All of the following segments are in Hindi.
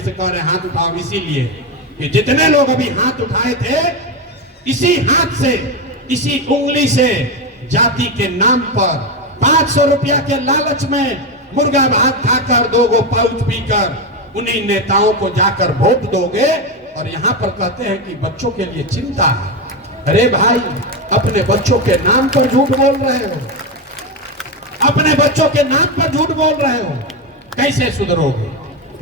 से कह रहे हाथ उठाओ, इसीलिए कि जितने लोग अभी हाथ उठाए थे, इसी हाथ से, इसी उंगली से जाति के नाम पर 500 रुपया के लालच में मुर्गा भात खाकर 2 गो पाउच पीकर उन्हीं नेताओं को जाकर वोट दोगे, और यहाँ पर कहते हैं कि बच्चों के लिए चिंता है। अरे भाई, अपने बच्चों के नाम पर झूठ बोल रहे हो, अपने बच्चों के नाम पर झूठ बोल रहे हो, कैसे सुधरोगे?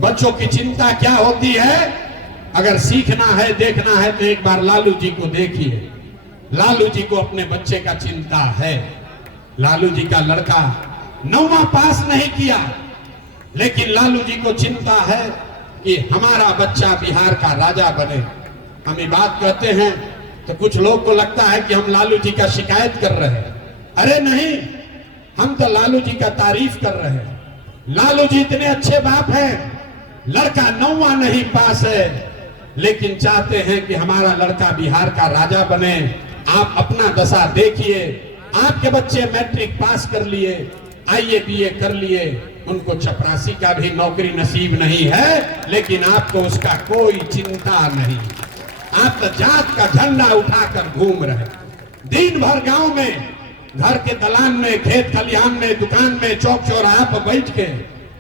बच्चों की चिंता क्या होती है? अगर सीखना है, देखना है तो एक बार लालू जी को देखिए। लालू जी को अपने बच्चे का चिंता है। लालू जी का लड़का 9वां पास नहीं किया, लेकिन लालू जी को चिंता है कि हमारा बच्चा बिहार का राजा बने। हम ये बात कहते हैं तो कुछ लोग को लगता है कि हम लालू जी का शिकायत कर रहे हैं। अरे नहीं, हम तो लालू जी का तारीफ कर रहे हैं। लालू जी इतने अच्छे बाप हैं, लड़का 9वां नहीं पास है, लेकिन चाहते हैं कि हमारा लड़का बिहार का राजा बने। आप अपना दशा देखिए, आपके बच्चे मैट्रिक पास कर लिए, IAS BA कर लिए, उनको चपरासी का भी नौकरी नसीब नहीं है, लेकिन आपको उसका कोई चिंता नहीं। आप तो जात का झंडा उठाकर घूम रहे, दिन भर गांव में, घर के दलान में, खेत खलिहान में, दुकान में, चौक चौराहा पर बैठ के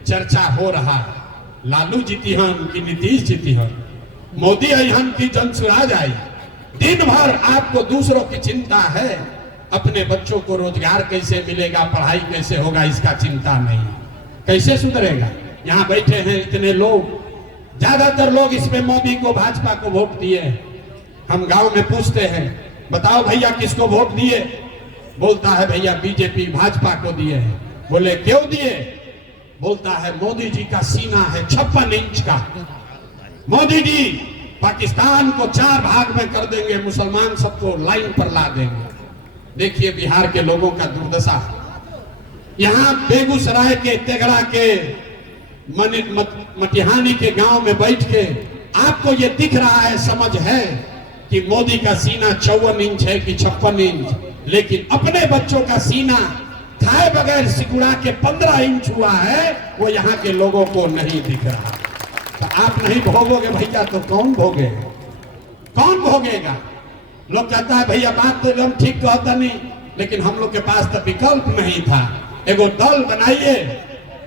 चर्चा हो रहा है। लालू जीती हन कि नीतीश जीती हन, मोदी अहन की जनसुराज आई। दिन भर आपको दूसरों की चिंता है, अपने बच्चों को रोजगार कैसे मिलेगा, पढ़ाई कैसे होगा, इसका चिंता नहीं। कैसे सुधरेगा? यहाँ बैठे हैं इतने लोग, ज्यादातर लोग इसमें मोदी को, भाजपा को वोट दिए। हम गांव में पूछते हैं, बताओ भैया किसको वोट दिए? बोलता है भैया बीजेपी, भाजपा को दिए हैं। बोले क्यों दिए? बोलता है मोदी जी का सीना है 56 इंच का, मोदी जी पाकिस्तान को 4 भाग में कर देंगे, मुसलमान सबको लाइन पर ला देंगे। देखिए बिहार के लोगों का दुर्दशा। यहाँ बेगूसराय के, तेघड़ा के, मटिहानी के गांव में बैठ के आपको ये दिख रहा है, समझ है कि मोदी का सीना 54 इंच है कि 56 इंच, लेकिन अपने बच्चों का सीना खाए बगैर सिकुड़ा के 15 इंच हुआ है, वो यहाँ के लोगों को नहीं दिख रहा। तो आप नहीं भोगोगे भैया तो कौन भोगेगा? कौन भोगेगा? लोग कहता है भैया बात तो एकदम ठीक कहता नहीं, लेकिन हम लोग के पास तो विकल्प नहीं था। एगो दल बनाइए,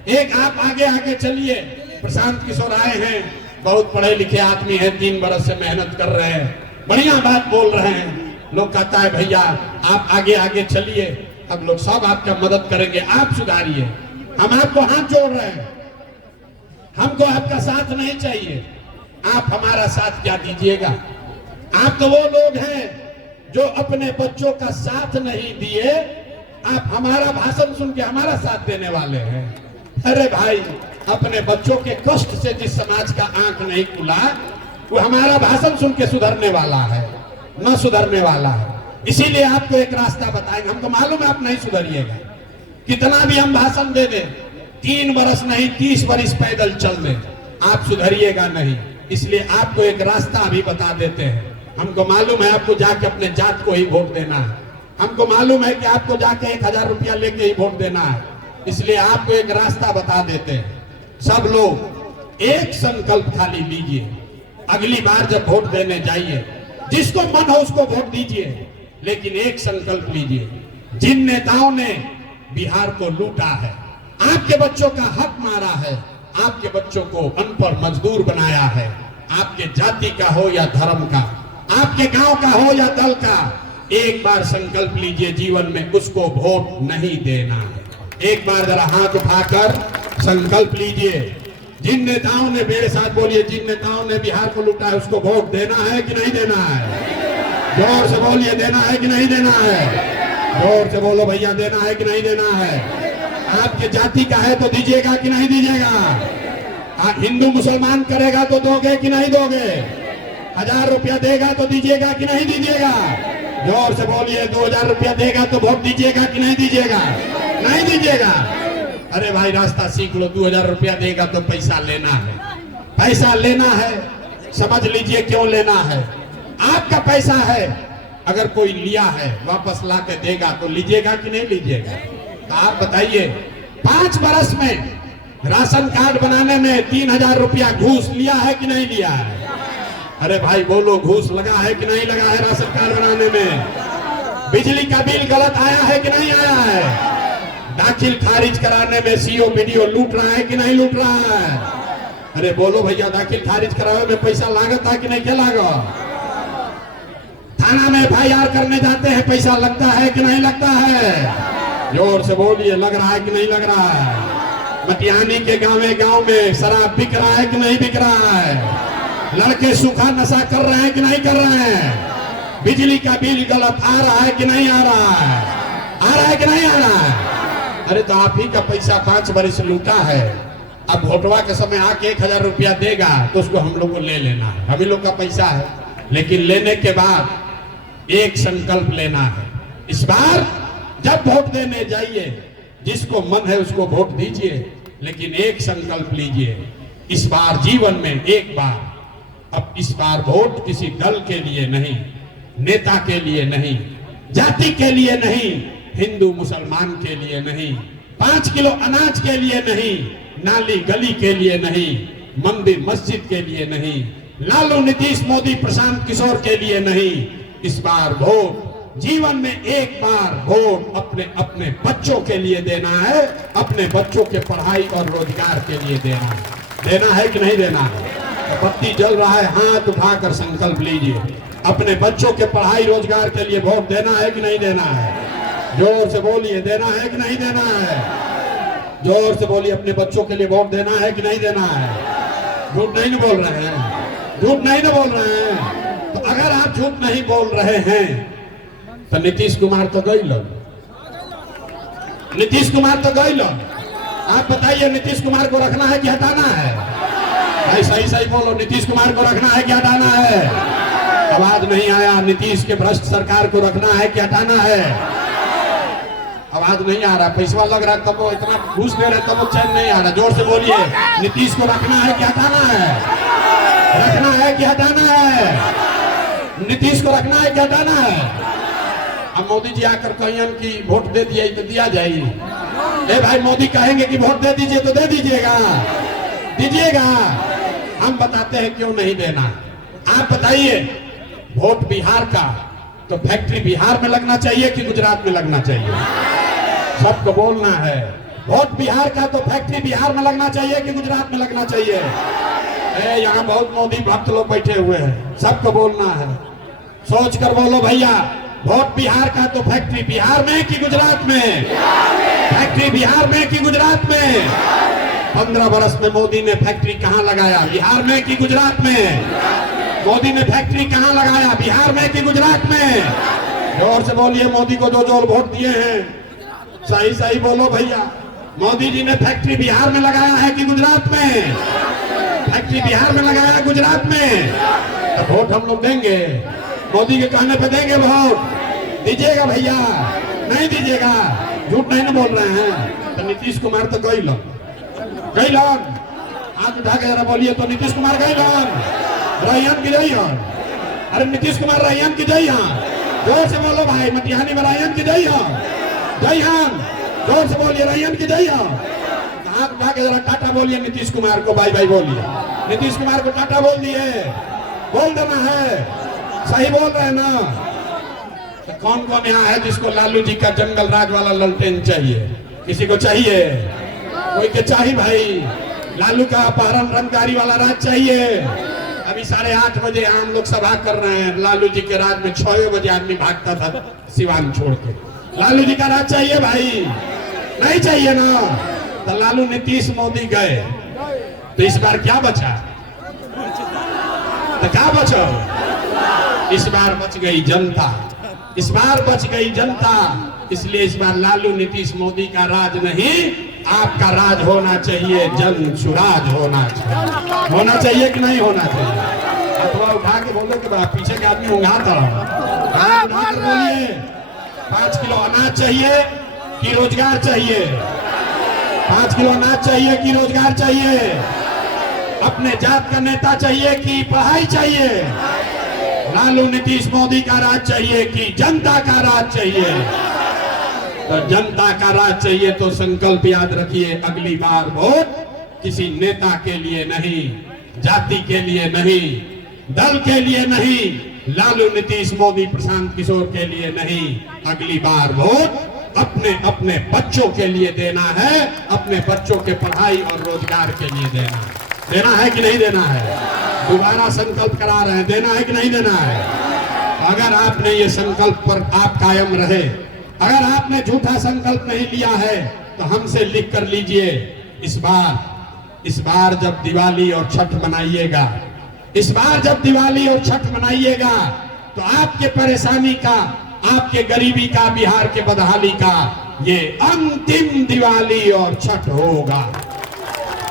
एक आप आगे आगे चलिए। प्रशांत किशोर आए हैं, बहुत पढ़े लिखे आदमी हैं, 3 बरस से मेहनत कर रहे हैं, बढ़िया बात बोल रहे हैं। लोग कहता है भैया आप आगे आगे चलिए, हम लोग सब आपका मदद करेंगे, आप सुधारिए। हम आपको हाथ जोड़ रहे हैं, हमको आपका साथ नहीं चाहिए। आप हमारा साथ क्या दीजिएगा? आप तो वो लोग हैं जो अपने बच्चों का साथ नहीं दिए, आप हमारा भाषण सुन के हमारा साथ देने वाले हैं। अरे भाई, अपने बच्चों के कष्ट से जिस समाज का आंख नहीं खुला, वो हमारा भाषण सुन के सुधरने वाला है, न सुधरने वाला है। इसीलिए आपको एक रास्ता बताएंगे। हमको मालूम है आप नहीं सुधरिएगा, कितना भी हम भाषण दे दें, 3 बरस नहीं 30 बरस पैदल चल दें, आप सुधरिएगा नहीं। इसलिए आपको एक रास्ता अभी बता देते हैं। हमको मालूम है आपको जाके अपने जात को ही वोट देना है, हमको मालूम है कि आपको जाके 1000 रुपया लेके ही वोट देना है, इसलिए आपको एक रास्ता बता देते हैं। सब लोग एक संकल्प खाली लीजिए, अगली बार जब वोट देने जाइए, जिसको मन हो उसको वोट दीजिए, लेकिन एक संकल्प लीजिए, जिन नेताओं ने बिहार को लूटा है, आपके बच्चों का हक मारा है, आपके बच्चों को अनपढ़ मजदूर बनाया है, आपके जाति का हो या धर्म का, आपके गांव का हो या दल का, एक बार संकल्प लीजिए जीवन में उसको वोट नहीं देना है। एक बार जरा हाथ उठाकर संकल्प लीजिए। जिन नेताओं ने, मेरे साथ बोलिए, जिन नेताओं ने बिहार को लूटा है उसको वोट देना है कि नहीं देना है? जोर से बोलिए, देना है कि नहीं देना है? जोर से बोलो भैया, देना है कि नहीं देना है? आपके जाति का है तो दीजिएगा कि नहीं दीजिएगा? हिंदू मुसलमान करेगा तो दोगे कि नहीं दोगे? 1000 रुपया देगा तो दीजिएगा कि नहीं दीजिएगा? जोर से बोलिए, 2000 रुपया देगा तो वोट दीजिएगा कि नहीं दीजिएगा? नहीं दीजिएगा? अरे भाई रास्ता सीख लो, 2000 रुपया देगा तो पैसा लेना है, पैसा लेना है, समझ लीजिए क्यों लेना है। आपका पैसा है, अगर कोई लिया है वापस ला के देगा तो लीजिएगा कि नहीं लीजिएगा? तो आप बताइए, 5 बरस में राशन कार्ड बनाने में 3,000 रुपया घूस लिया है कि नहीं लिया है? अरे भाई बोलो, घूस लगा है कि नहीं लगा है राशन कार्ड बनाने में? बिजली का बिल गलत आया है कि नहीं आया है? दाखिल खारिज कराने में सीओ बीडीओ लूट रहा है कि नहीं लूट रहा है? अरे बोलो भैया, दाखिल खारिज कराने में पैसा लागत है कि नहीं? क्या लागत? थाना में FIR करने जाते हैं, पैसा लगता है कि नहीं लगता है? जोर से बोलिए, लग रहा है कि नहीं लग रहा है? मटियानी के गांव में शराब बिक रहा है कि नहीं बिक रहा है? लड़के सूखा नशा कर रहे हैं कि नहीं कर रहे हैं? बिजली का बिल गलत आ रहा है कि नहीं आ रहा है? आ रहा है कि नहीं आ रहा है? अरे तो आप ही का पैसा 5 बरस लूटा है, अब वोटवा के समय आके 1,000 रुपया देगा तो उसको हम लोग को ले लेना है, हम ही लोग का पैसा है। लेकिन लेने के बाद एक संकल्प लेना है, इस बार जब वोट देने जाइए जिसको मन है उसको वोट दीजिए, लेकिन एक संकल्प लीजिए, इस बार जीवन में एक बार, अब इस बार वोट किसी दल के लिए नहीं, नेता के लिए नहीं, जाति के लिए नहीं, हिंदू मुसलमान के लिए नहीं, 5 किलो अनाज के लिए नहीं, नाली गली के लिए नहीं, मंदिर मस्जिद के लिए नहीं, लालू नीतीश मोदी प्रशांत किशोर के लिए नहीं, इस बार वोट जीवन में एक बार वोट अपने अपने बच्चों के लिए देना है, अपने बच्चों के पढ़ाई और रोजगार के लिए देना है कि नहीं देना है? तो बत्ती जल रहा है, हाथ उठाकर संकल्प लीजिए, अपने बच्चों के पढ़ाई रोजगार के लिए वोट देना है कि नहीं देना है? जोर से बोलिए, देना है कि नहीं देना है? जोर से बोलिए, अपने बच्चों के लिए वोट देना है कि नहीं देना है? झूठ नहीं बोल रहे हैं, झूठ नहीं बोल रहे हैं। तो अगर आप झूठ नहीं बोल रहे हैं तो नीतीश कुमार तो गई लोग, नीतीश कुमार तो गई लोग। आप बताइए, नीतीश कुमार को रखना है कि हटाना है? भाई सही सही बोलो, नीतीश कुमार को रखना है कि हटाना है? आवाज नहीं आया। नीतीश के भ्रष्ट सरकार को रखना है कि हटाना है? आवाज नहीं आ रहा, पैसा लग रहा तब वो इतना घूस दे रहे तब वो चैन नहीं आ रहा। जोर से बोलिए, नीतीश को रखना है कि हटाना है? रखना है कि हटाना है? नीतीश को रखना है कि हटाना है? अब मोदी जी आकर कहिए कि वोट दे दिए तो दिया जाए। भाई मोदी कहेंगे कि वोट दे दीजिए तो दे दीजिएगा, दीजिएगा। हम बताते हैं क्यों नहीं देना। आप बताइए, वोट बिहार का तो फैक्ट्री बिहार में लगना चाहिए कि गुजरात में लगना चाहिए? सबको बोलना है। वोट बिहार का तो फैक्ट्री बिहार में लगना चाहिए कि गुजरात में लगना चाहिए? यहाँ बहुत मोदी भक्त लोग बैठे हुए हैं, सबको बोलना है। सोच कर बोलो भैया, वोट बिहार का तो फैक्ट्री बिहार में कि गुजरात में? फैक्ट्री बिहार में कि गुजरात में? 15 बरस में मोदी ने फैक्ट्री कहाँ लगाया, बिहार में कि गुजरात में? मोदी ने फैक्ट्री कहाँ लगाया, बिहार में कि गुजरात में? जोर से बोलिए, मोदी को जो वोट दिए हैं सही सही बोलो भैया। मोदी जी ने फैक्ट्री बिहार में लगाया है कि गुजरात में? फैक्ट्री बिहार में लगाया है गुजरात में? तो वोट हम लोग देंगे, मोदी के कहने पे देंगे वोट? दीजिएगा भैया, नहीं दीजिएगा? झूठ नहीं ना बोल रहे हैं। तो नीतीश कुमार तो गई लोग, हाथ उठा के जरा बोलिए तो नीतीश कुमार गई लोग। रैयन की जय हो। अरे नीतीश कुमार रैयन की जय हो। जोर से बोलो भाई, मटिहानी में रैयन की जय हो। जय हिंद, जोर से बोलिए, रैयन की जय हो। हाथ उठा के जरा टाटा बोलिए नीतीश कुमार को, बाय बाय बोलिए। नीतीश कुमार को टाटा बोल दिए, बोल देना है। सही बोल रहे हैं ना? तो कौन कौन यहाँ है जिसको लालू जी का जंगल राज वाला ललटेन चाहिए? किसी को चाहिए? कोई के चाहिए भाई? लालू का अपहरण रंगदारी वाला राज चाहिए? अभी 8:30 बजे हम लोग सभा कर रहे हैं। लालू जी के राज में 6 बजे आदमी भागता था सिवान छोड़ के। लालू जी का राज चाहिए भाई? नहीं चाहिए ना? तो लालू नीतीश मोदी गए तो इस बार क्या बचा? तो क्या बचा? इस बार बच गई जनता, इस बार बच गई जनता। इसलिए इस बार लालू नीतीश मोदी का राज नहीं, आपका राज होना चाहिए, जन सुराज होना चाहिए। होना चाहिए कि नहीं होना चाहिए? अथवा उठा के बोलो कि बड़ा पीछे के आदमी उंघाता रहा। बोलिए, 5 किलो अनाज चाहिए कि रोजगार चाहिए? 5 किलो अनाज चाहिए कि रोजगार चाहिए? अपने जात का नेता चाहिए कि पढ़ाई चाहिए? लालू नीतीश मोदी का राज चाहिए कि जनता का राज चाहिए? तो जनता का राज चाहिए तो संकल्प याद रखिए, अगली बार वोट किसी नेता के लिए नहीं, जाति के लिए नहीं, दल के लिए नहीं, लालू नीतीश मोदी प्रशांत किशोर के लिए नहीं, अगली बार वोट अपने अपने बच्चों के लिए देना है, अपने बच्चों के पढ़ाई और रोजगार के लिए देना है कि नहीं देना है? दोबारा संकल्प करा रहे हैं, देना है कि नहीं देना है? अगर आपने ये संकल्प पर आप कायम रहे, अगर आपने झूठा संकल्प नहीं लिया है तो हमसे लिख कर लीजिए। इस बार जब दिवाली और छठ मनाइएगा, इस बार जब दिवाली और छठ मनाइएगा तो आपके परेशानी का, आपके गरीबी का, बिहार के बदहाली का ये अंतिम दिवाली और छठ होगा।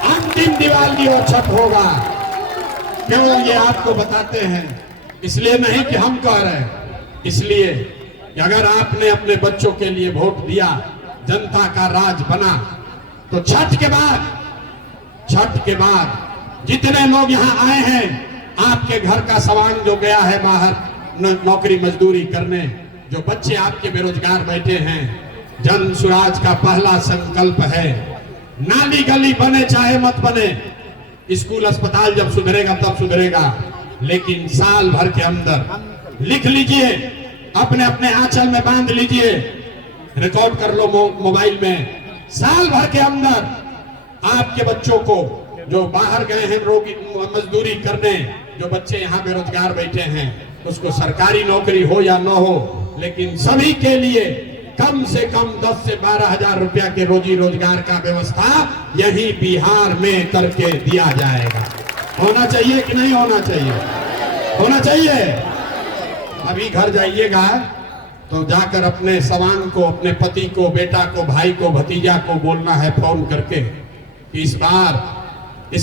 अंतिम दिवाली और छठ होगा। क्यों ये आपको बताते हैं? इसलिए नहीं कि हम कह रहे हैं, इसलिए कि अगर आपने अपने बच्चों के लिए वोट दिया, जनता का राज बना, तो छठ के बाद जितने लोग यहाँ आए हैं, आपके घर का सवांग जो गया है बाहर नौकरी मजदूरी करने, जो बच्चे आपके बेरोजगार बैठे हैं, जन स्वराज का पहला संकल्प है, नाली गली बने चाहे मत बने, स्कूल अस्पताल जब सुधरेगा तब सुधरेगा, लेकिन साल भर के अंदर लिख लीजिए, अपने अपने आंचल में बांध लीजिए, रिकॉर्ड कर लो मोबाइल में, साल भर के अंदर आपके बच्चों को जो बाहर गए हैं रोगी मजदूरी करने, जो बच्चे यहाँ बेरोजगार बैठे हैं, उसको सरकारी नौकरी हो या न हो, लेकिन सभी के लिए कम से कम 10 से 12 हजार रुपया के रोजी रोजगार का व्यवस्था यही बिहार में करके दिया जाएगा। होना चाहिए कि नहीं होना चाहिए? होना चाहिए। अभी घर जाइएगा तो जाकर अपने सवांग को, अपने पति को, बेटा को, भाई को, भतीजा को बोलना है फोन करके कि इस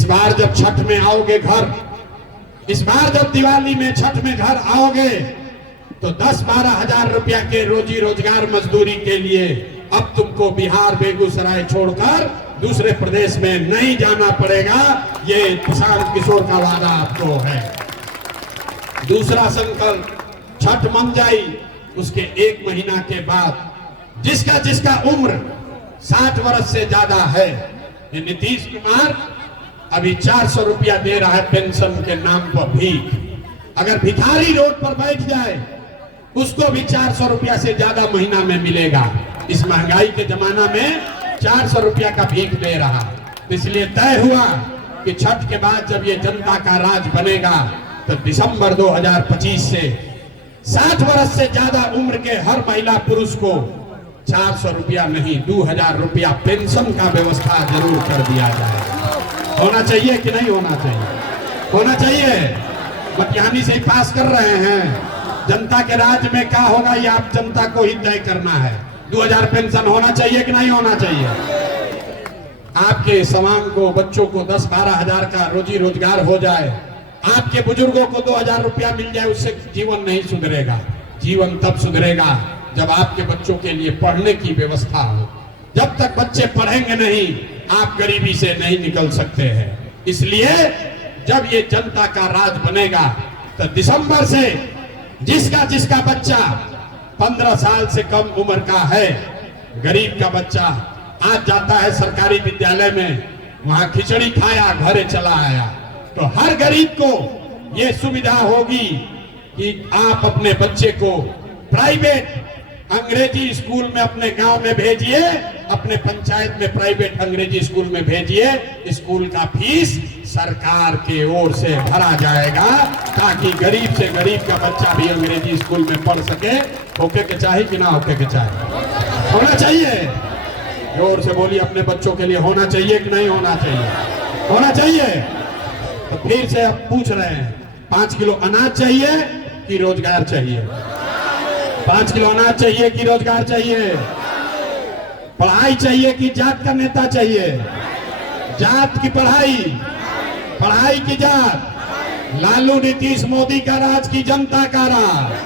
बार जब छठ में आओगे घर, इस बार जब दिवाली में छठ में घर आओगे तो 10-12 हजार रुपया के रोजी रोजगार मजदूरी के लिए अब तुमको बिहार बेगूसराय छोड़कर दूसरे प्रदेश में नहीं जाना पड़ेगा। ये प्रशांत किशोर का वादा आपको है। दूसरा संकल्प, छठ मन जाई, उसके 1 महीना के बाद जिसका उम्र 60 वर्ष से ज्यादा है, ये नीतीश कुमार अभी 400 रुपया दे रहा है पेंशन के नाम पर भीख। अगर भिखारी रोड पर बैठ जाए उसको भी 400 रुपया से ज्यादा महीना में मिलेगा। इस महंगाई के जमाना में 400 रुपया का भीख दे रहा। इसलिए तय हुआ कि छठ के बाद जब ये जनता का राज बनेगा तो दिसंबर 2025 से 60 वर्ष से ज्यादा उम्र के हर महिला पुरुष को 400 रुपया नहीं 2000 रुपया पेंशन का व्यवस्था जरूर कर दिया जाएगा। होना चाहिए कि नहीं होना चाहिए? होना चाहिए। मटिहानी से ही पास कर रहे हैं। जनता के राज में क्या होगा ये आप जनता को ही तय करना है। 2000 पेंशन होना चाहिए कि नहीं होना चाहिए? आपके सवांग को, बच्चों को 10-12 हजार का रोजी रोजगार हो जाए, आपके बुजुर्गों को 2000 रुपया मिल जाए, उससे जीवन नहीं सुधरेगा। जीवन तब सुधरेगा जब आपके बच्चों के लिए पढ़ने की व्यवस्था हो। जब तक बच्चे पढ़ेंगे नहीं, आप गरीबी से नहीं निकल सकते हैं। इसलिए जब ये जनता का राज बनेगा तो दिसंबर से जिसका बच्चा 15 साल से कम उम्र का है, गरीब का बच्चा आज जाता है सरकारी विद्यालय में, वहां खिचड़ी खाया, घरे चला आया, तो हर गरीब को ये सुविधा होगी कि आप अपने बच्चे को प्राइवेट अंग्रेजी स्कूल में अपने गांव में भेजिए, अपने पंचायत में प्राइवेट अंग्रेजी स्कूल में भेजिए। स्कूल का फीस सरकार के ओर से भरा जाएगा ताकि गरीब से गरीब का बच्चा भी अंग्रेजी स्कूल में पढ़ सके। होके के चाहे कि ना होके के चाहे? होना चाहिए। जोर से बोलिए, अपने बच्चों के लिए होना चाहिए कि नहीं होना चाहिए? होना चाहिए। तो फिर से अब पूछ रहे हैं, 5 किलो अनाज चाहिए कि रोजगार चाहिए? 5 किलो अनाज चाहिए कि रोजगार चाहिए? पढ़ाई चाहिए कि जात का नेता चाहिए? जात की पढ़ाई, पढ़ाई की जात। लालू नीतीश मोदी का राज की जनता का राज?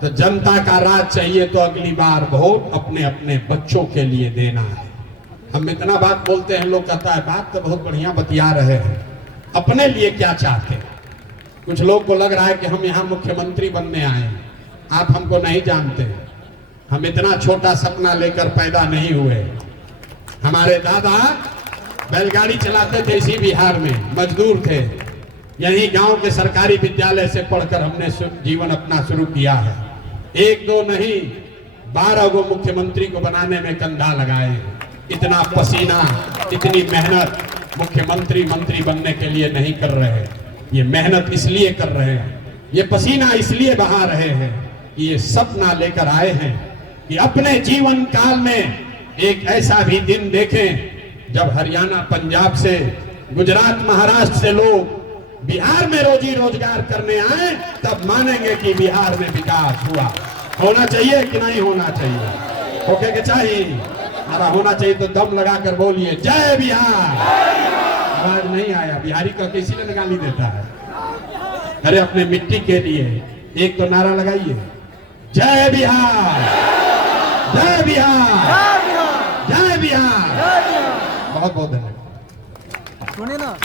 तो जनता का राज चाहिए तो अगली बार वोट अपने अपने बच्चों के लिए देना है। हम इतना बात बोलते हैं, लोग कहता है बात तो बहुत बढ़िया बतिया रहे हैं, अपने लिए क्या चाहते हैं? कुछ लोग को लग रहा है कि हम यहाँ मुख्यमंत्री बनने आए हैं। आप हमको नहीं जानते, हम इतना छोटा सपना लेकर पैदा नहीं हुए। हमारे दादा बैलगाड़ी चलाते थे इसी बिहार में, मजदूर थे। यही गांव के सरकारी विद्यालय से पढ़कर हमने जीवन अपना शुरू किया है। एक दो नहीं, 12 गो मुख्यमंत्री को बनाने में कंधा लगाए हैं। इतना पसीना, इतनी मेहनत मुख्यमंत्री मंत्री बनने के लिए नहीं कर रहे हैं। ये मेहनत इसलिए कर रहे हैं, ये पसीना इसलिए बहा रहे हैं कि ये सपना लेकर आए हैं कि अपने जीवन काल में एक ऐसा भी दिन देखें जब हरियाणा, पंजाब से, गुजरात, महाराष्ट्र से लोग बिहार में रोजी रोजगार करने आए, तब मानेंगे कि बिहार में विकास हुआ। होना चाहिए कि नहीं होना चाहिए? होके के चाहिए? हमारा होना चाहिए तो दम लगाकर बोलिए जय बिहार। आवाज नहीं आया, बिहारी का किसी ने गाली देता है। अरे अपने मिट्टी के लिए एक तो नारा लगाइए, जय बिहार, जय बिहार, जय बिहार। बहुत बहुत धन्यवाद। सुनिए ना।